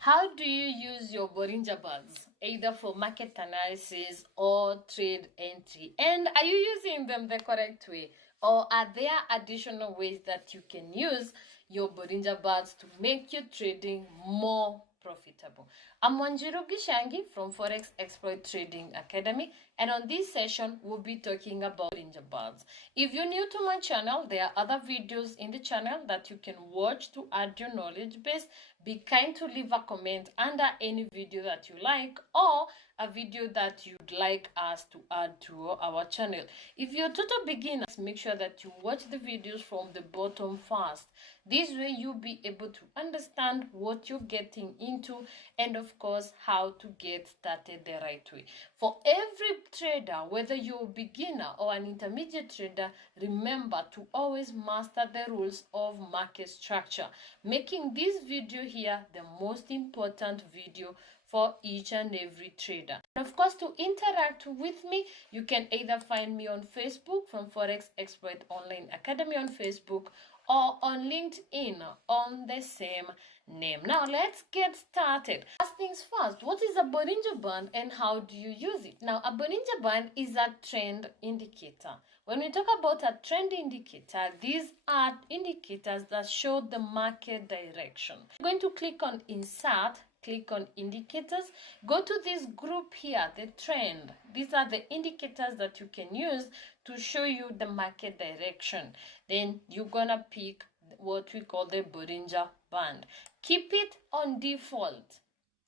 How do you use your Bollinger Bands, either for market analysis or trade entry? And are you using them the correct way? Or are there additional ways that you can use your Bollinger Bands to make your trading more profitable? I'm Wanjiru Gishangi from Forex Exploit Trading Academy, and on this session we'll be talking about Bollinger Bands. If you're new to my channel, there are other videos in the channel that you can watch to add your knowledge base. Be kind to leave a comment under any video that you like or a video that you'd like us to add to our channel. If you're total beginners, make sure that you watch the videos from the bottom first. This way you'll be able to understand what you're getting into and of course how to get started the right way. For every trader, whether you're a beginner or an intermediate trader, remember to always master the rules of market structure, making this video here the most important video for each and every trader. And of course, to interact with me, you can either find me on Facebook from Forex Exploit Online Academy on Facebook or on LinkedIn on the same name. Now let's get started. First things first, what is a Bollinger Band and how do you use it? Now a Bollinger Band is a trend indicator. When we talk about a trend indicator, these are indicators that show the market direction. I'm going to click on Insert, click on Indicators, go to this group here, the trend. These are the indicators that you can use to show you the market direction. Then you're gonna pick what we call the Bollinger Band. Keep it on default.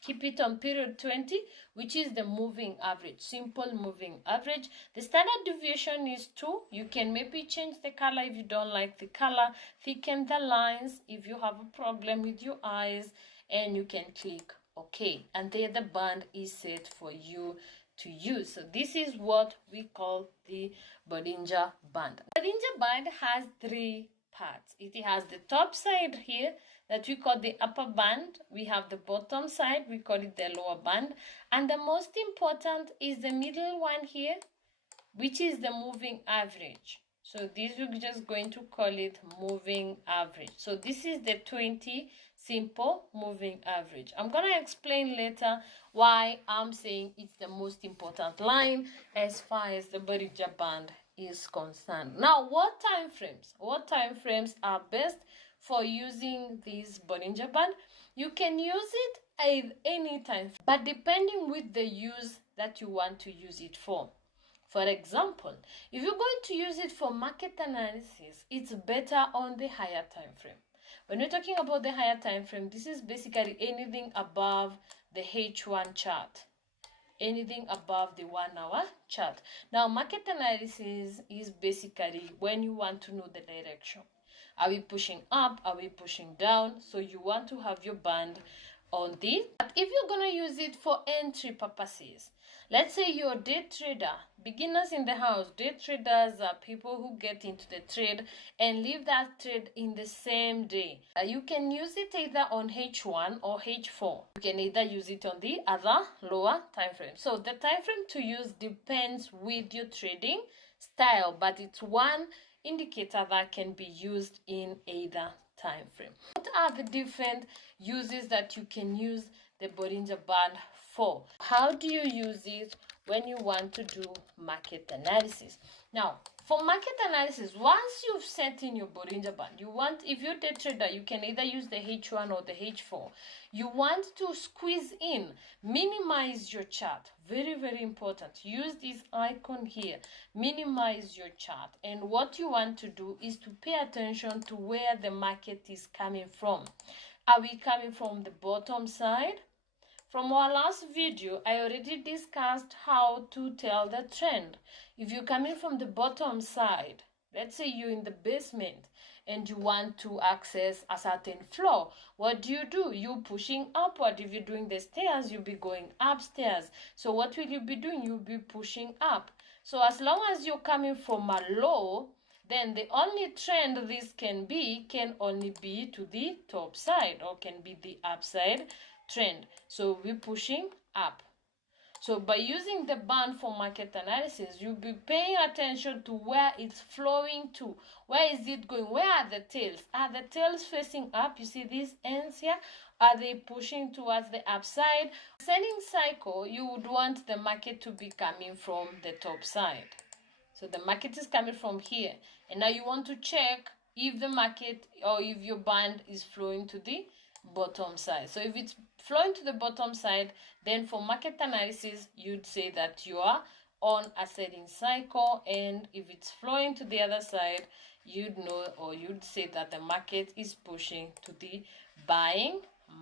Keep it on period 20, which is the moving average, simple moving average. The standard deviation is 2. You can maybe change the color if you don't like the color, thicken the lines if you have a problem with your eyes, and you can click OK. And there the band is set for you to use. So this is what we call the Bollinger Band. Bollinger Band has 3 parts. It has the top side here that we call the upper band. We have the bottom side, we call it the lower band. And the most important is the middle one here, which is the moving average. So this we're just going to call it moving average. So this is the 20 simple moving average. I'm going to explain later why I'm saying it's the most important line as far as the Bollinger Band is concerned. Now, what time frames? What time frames are best for using this Bollinger Band? You can use it at any time, but depending with the use that you want to use it for. For example, if you're going to use it for market analysis, it's better on the higher time frame. When we're talking about the higher time frame, this is basically anything above the H1 chart. Anything above the 1 hour chart. Now, market analysis is basically when you want to know the direction. Are we pushing up? Are we pushing down? So you want to have your band on this. But if you're going to use it for entry purposes, let's say you're a day trader, beginners in the house. Day traders are people who get into the trade and leave that trade in the same day. You can use it either on H1 or H4. You can either use it on the other lower time frame. So the time frame to use depends with your trading style, but it's one indicator that can be used in either time frame. What are the different uses that you can use the Bollinger Band for? How do you use it when you want to do market analysis? Now, for market analysis, once you've set in your Bollinger Band, you want, if you're a trader, you can either use the H1 or the H4. You want to squeeze in, minimize your chart. Very, very important. Use this icon here. Minimize your chart. And what you want to do is to pay attention to where the market is coming from. Are we coming from the bottom side? From our last video, I already discussed how to tell the trend. If you're coming from the bottom side, let's say you're in the basement and you want to access a certain floor, what do? You're pushing upward. If you're doing the stairs, you'll be going upstairs. So what will you be doing? You'll be pushing up. So as long as you're coming from a low, then the only trend this can only be to the top side or can be the upside trend. So we're pushing up. So by using the band for market analysis, you'll be paying attention to where it's flowing to. Where is it going? Where are the tails? Are the tails facing up? You see these ends here? Are they pushing towards the upside? Selling cycle, you would want the market to be coming from the top side. So the market is coming from here. And now you want to check if the market or if your band is flowing to the bottom side. So if it's flowing to the bottom side, then for market analysis, you'd say that you are on a selling cycle. And if it's flowing to the other side, you'd know, or you'd say that the market is pushing to the buying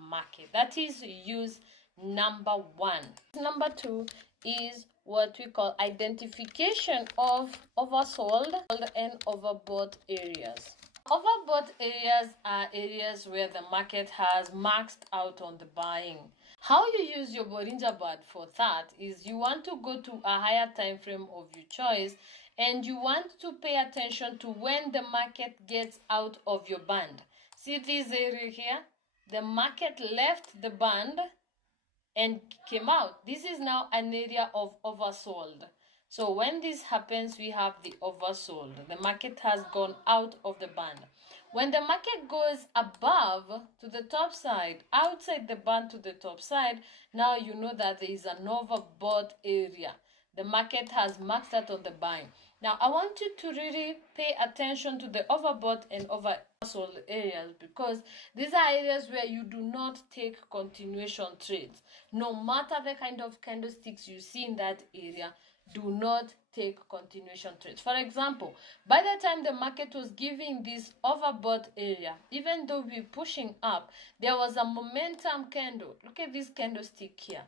market. That is use number one. Number two is what we call identification of oversold and overbought areas. Overbought areas are areas where the market has maxed out on the buying. How you use your Bollinger Band for that is you want to go to a higher time frame of your choice, and you want to pay attention to when the market gets out of your band. See this area here? The market left the band and came out. This is now an area of oversold. So when this happens, we have the oversold. The market has gone out of the band. When the market goes above to the top side, outside the band to the top side, now you know that there is an overbought area. The market has maxed out on the buying. Now, I want you to really pay attention to the overbought and oversold areas, because these are areas where you do not take continuation trades. No matter the kind of candlesticks you see in that area, do not take continuation trades. For example, by the time the market was giving this overbought area, even though we're pushing up, there was a momentum candle. Look at this candlestick here.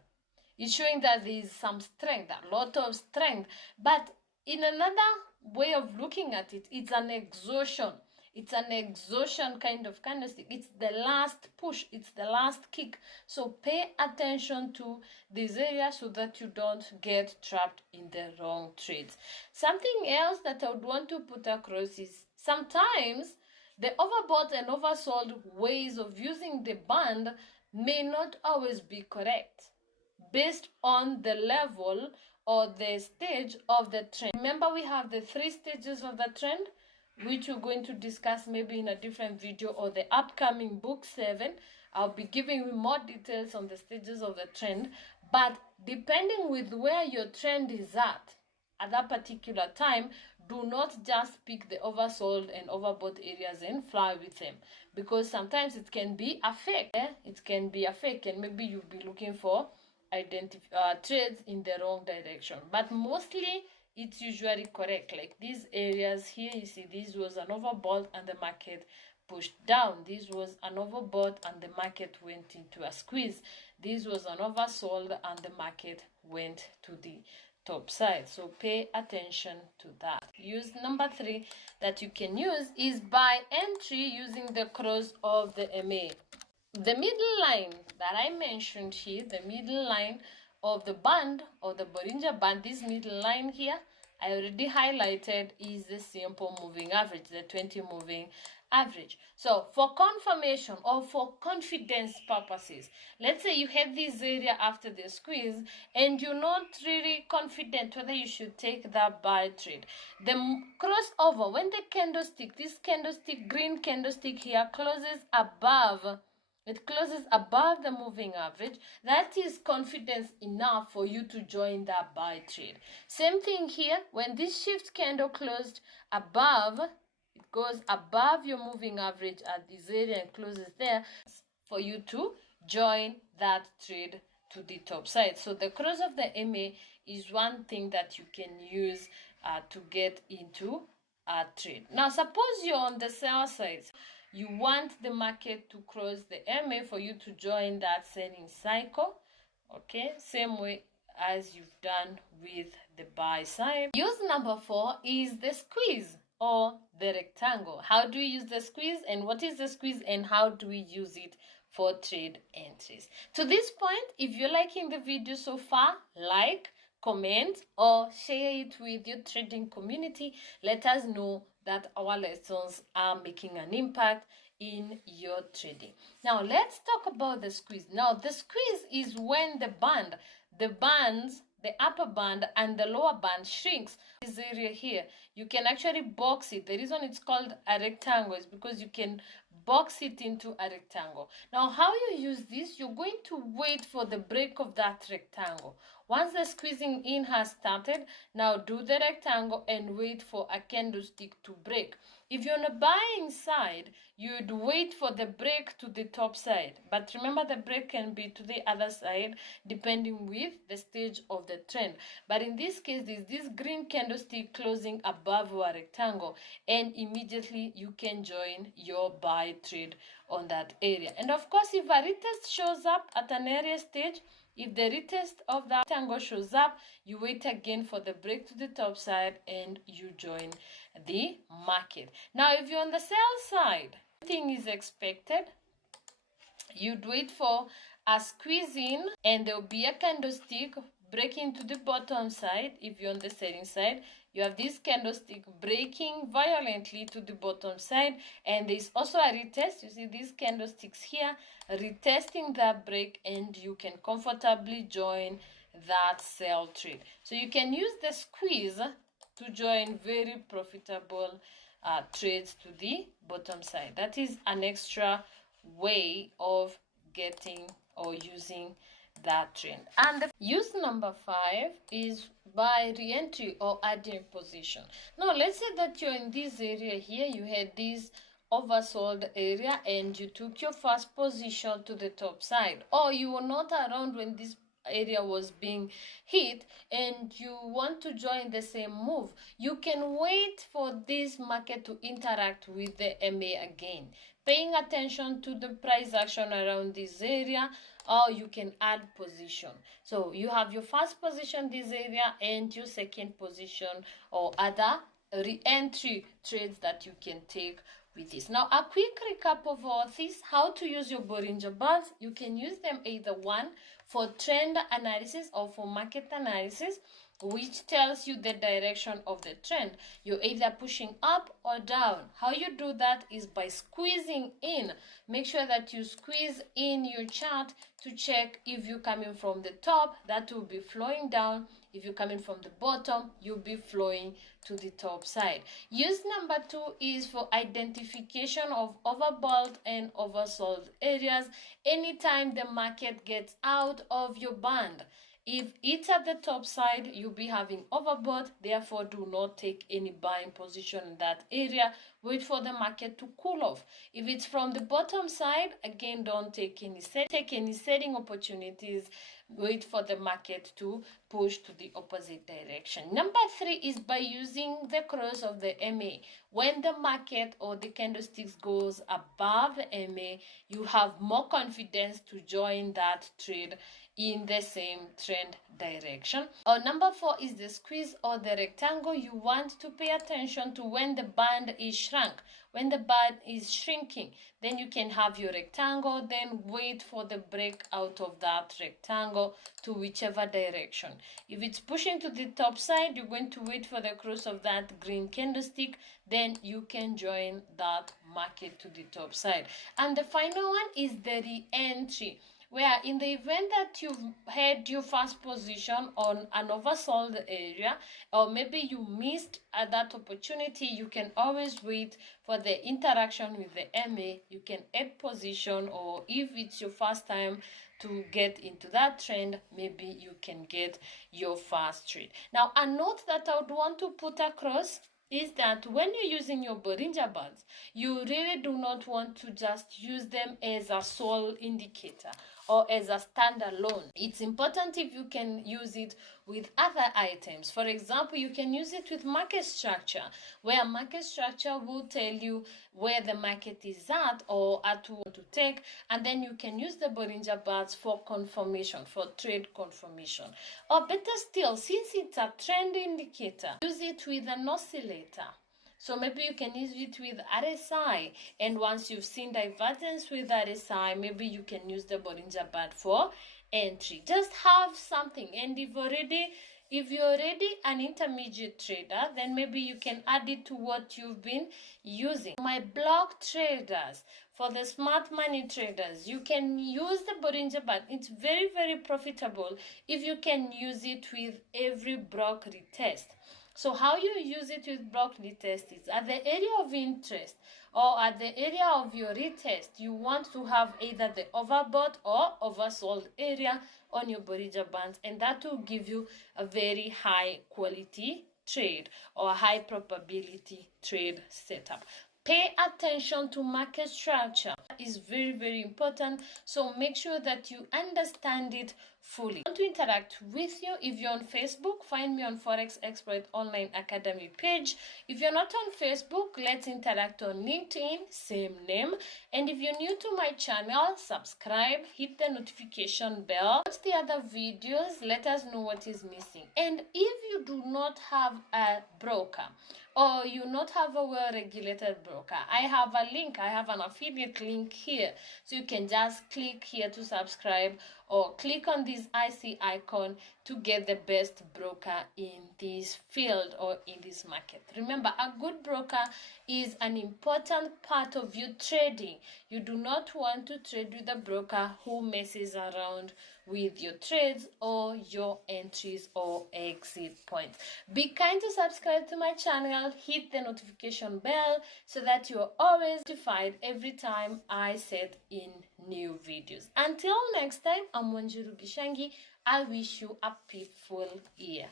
It's showing that there is some strength, a lot of strength. But in another way of looking at it, it's an exhaustion. It's an exhaustion kind of candlestick. It's the last push. It's the last kick. So pay attention to this area so that you don't get trapped in the wrong trades. Something else that I would want to put across is sometimes the overbought and oversold ways of using the band may not always be correct based on the level or the stage of the trend. Remember, we have the 3 stages of the trend, which we're going to discuss maybe in a different video or the upcoming book 7. I'll be giving you more details on the stages of the trend. But depending with where your trend is at that particular time, do not just pick the oversold and overbought areas and fly with them, because sometimes it can be a fake. It can be a fake, and maybe you'll be looking for trades in the wrong direction. But mostly it's usually correct. Like these areas here, you see this was an overbought and the market pushed down. This was an overbought and the market went into a squeeze. This was an oversold and the market went to the top side. So pay attention to that. Use number 3 that you can use is buy entry using the cross of the MA. The middle line that I mentioned here, the middle line of the band or the Bollinger Band, this middle line here, I already highlighted, is the simple moving average, the 20 moving average. So for confirmation or for confidence purposes, let's say you have this area after the squeeze and you're not really confident whether you should take that buy trade. The crossover, when the candlestick, this candlestick, green candlestick here, closes above, it closes above the moving average, that is confidence enough for you to join that buy trade. Same thing here, when this shift candle closed above, it goes above your moving average at this area and closes there, for you to join that trade to the top side. So the cross of the MA is one thing that you can use to get into a trade. Now suppose you're on the sell side. You want the market to cross the MA for you to join that selling cycle. Okay, same way as you've done with the buy side. Use number 4 is the squeeze or the rectangle. How do we use the squeeze, and what is the squeeze, and how do we use it for trade entries? To this point, if you're liking the video so far, like, comment, or share it with your trading community. Let us know that our lessons are making an impact in your trading. Now let's talk about the squeeze. Now the squeeze is when the bands the upper band and the lower band shrinks. This area here, you can actually box it. The reason it's called a rectangle is because you can box it into a rectangle. Now, how you use this, you're going to wait for the break of that rectangle. Once the squeezing in has started, now do the rectangle and wait for a candlestick to break. If you're on the buying side, you'd wait for the break to the top side. But remember, the break can be to the other side depending with the stage of the trend. But in this case, there's this green candlestick closing above our rectangle, and immediately you can join your buy trade on that area. And of course, if a retest shows up at an area stage, if the retest of that rectangle shows up, you wait again for the break to the top side and you join the market. Now, if you're on the sell side, everything is expected. You'd wait for a squeeze in and there'll be a candlestick breaking to the bottom side. If you're on the selling side, you have this candlestick breaking violently to the bottom side, and there's also a retest. You see these candlesticks here retesting that break, and you can comfortably join that sell trade. So you can use the squeeze to join very profitable trades to the bottom side. That is an extra way of getting or using that trend. And the use number 5 is by re-entry or adding position. Now let's say that you're in this area here, you had this oversold area and you took your first position to the top side, or you were not around when this area was being hit and you want to join the same move. You can wait for this market to interact with the MA again, paying attention to the price action around this area, or you can add position. So you have your first position this area and your second position or other re-entry trades that you can take with this. Now, a quick recap of all this, how to use your Bollinger Bands. You can use them either one for trend analysis or for market analysis, which tells you the direction of the trend. You're either pushing up or down. How you do that is by squeezing in. Make sure that you squeeze in your chart to check if you're coming from the top, that will be flowing down. If you're coming from the bottom, you'll be flowing to the top side. Use number 2 is for identification of overbought and oversold areas anytime the market gets out of your band. If it's at the top side, you'll be having overbought, therefore do not take any buying position in that area. Wait for the market to cool off. If it's from the bottom side, again, don't take any selling opportunities. Wait for the market to push to the opposite direction. Number 3 is by using the cross of the MA. When the market or the candlesticks goes above the MA, you have more confidence to join that trade in the same trend direction. Or number 4 is the squeeze or the rectangle. You want to pay attention to when the band is shrunk. When the band is shrinking, then you can have your rectangle, then wait for the break out of that rectangle to whichever direction. If it's pushing to the top side, you're going to wait for the cross of that green candlestick, then you can join that market to the top side. And the final one is the re-entry, where in the event that you've had your first position on an oversold area, or maybe you missed that opportunity, you can always wait for the interaction with the MA. You can add position, or if it's your first time to get into that trend, maybe you can get your first trade. Now, a note that I would want to put across is that when you're using your Bollinger Bands, you really do not want to just use them as a sole indicator or as a standalone. It's important if you can use it with other items. For example, you can use it with market structure, where market structure will tell you where the market is at or at what to take, and then you can use the Bollinger Bands for confirmation, for trade confirmation. Or better still, since it's a trend indicator, use it with an oscillator. So maybe you can use it with RSI, and once you've seen divergence with RSI, maybe you can use the Bollinger Band for entry. Just have something, and if already If you're already an intermediate trader, then maybe you can add it to what you've been using. My block traders, for the smart money traders, you can use the Bollinger Band. It's very, very profitable if you can use it with every block retest. So how you use it with block retest is at the area of interest or at the area of your retest, you want to have either the overbought or oversold area on your Bollinger Bands, and that will give you a very high quality trade or high probability trade setup. Pay attention to market structure. That is very, very important. So make sure that you understand it fully. I want to interact with you. If you're on Facebook, find me on Forex Expert Online Academy page. If you're not on Facebook, let's interact on LinkedIn, same name. And if you're new to my channel, subscribe, hit the notification bell. Watch the other videos, let us know what is missing. And if you do not have a broker, or you not have a well-regulated broker, I have a link. I have an affiliate link here. So you can just click here to subscribe or click on this IC icon to get the best broker in this field or in this market. Remember, a good broker is an important part of your trading. You do not want to trade with a broker who messes around with your trades or your entries or exit points. Be kind to subscribe to my channel, hit the notification bell so that you're always notified every time I set in new videos. Until next time, I'm Wanjiru Gishangi. I wish you a peaceful year.